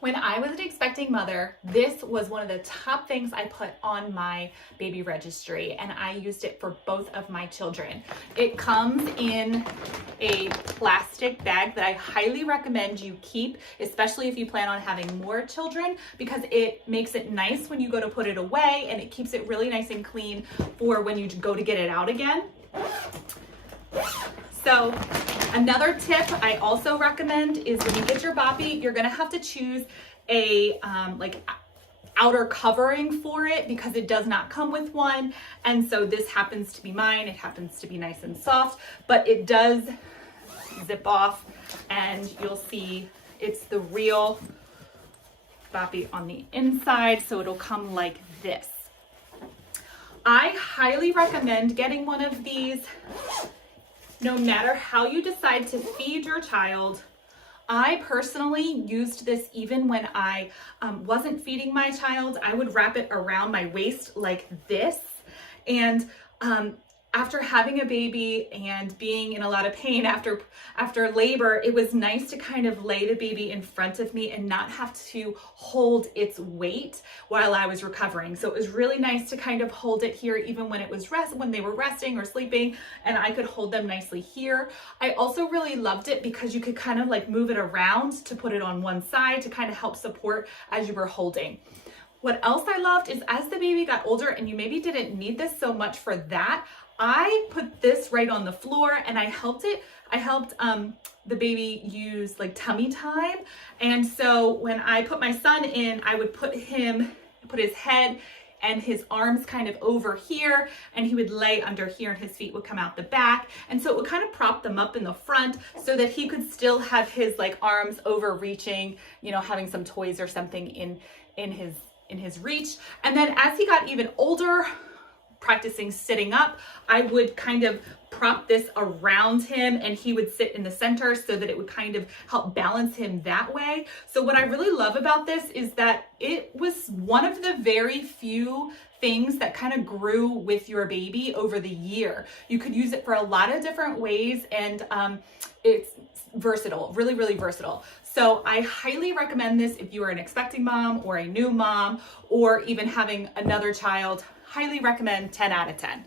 When I was an expecting mother, this was one of the top things I put on my baby registry, and I used it for both of my children. It comes in a plastic bag that I highly recommend you keep, especially if you plan on having more children, because it makes it nice when you go to put it away, and it keeps it really nice and clean for when you go to get it out again. So another tip I also recommend is when you get your Boppy, you're gonna have to choose a outer covering for it because it does not come with one. And so this happens to be mine. It happens to be nice and soft, but it does zip off, and you'll see it's the real Boppy on the inside. So it'll come like this. I highly recommend getting one of these no matter how you decide to feed your child. I personally used this even when I wasn't feeding my child. I would wrap it around my waist like this. And after having a baby and being in a lot of pain after labor, it was nice to kind of lay the baby in front of me and not have to hold its weight while I was recovering. So it was really nice to kind of hold it here even when it was when they were resting or sleeping, and I could hold them nicely here. I also really loved it because you could kind of like move it around to put it on one side to kind of help support as you were holding. What else I loved is as the baby got older and you maybe didn't need this so much for that, I put this right on the floor, and I helped the baby use like tummy time. And so when I put my son in, I would put his head and his arms kind of over here, and he would lay under here and his feet would come out the back. And so it would kind of prop them up in the front so that he could still have his like arms overreaching, you know, having some toys or something in his reach. And then as he got even older, practicing sitting up, I would kind of prop this around him and he would sit in the center so that it would kind of help balance him that way. So what I really love about this is that it was one of the very few things that kind of grew with your baby over the year. You could use it for a lot of different ways, and it's versatile, really, really versatile. So I highly recommend this if you are an expecting mom or a new mom or even having another child. Highly recommend, 10 out of 10.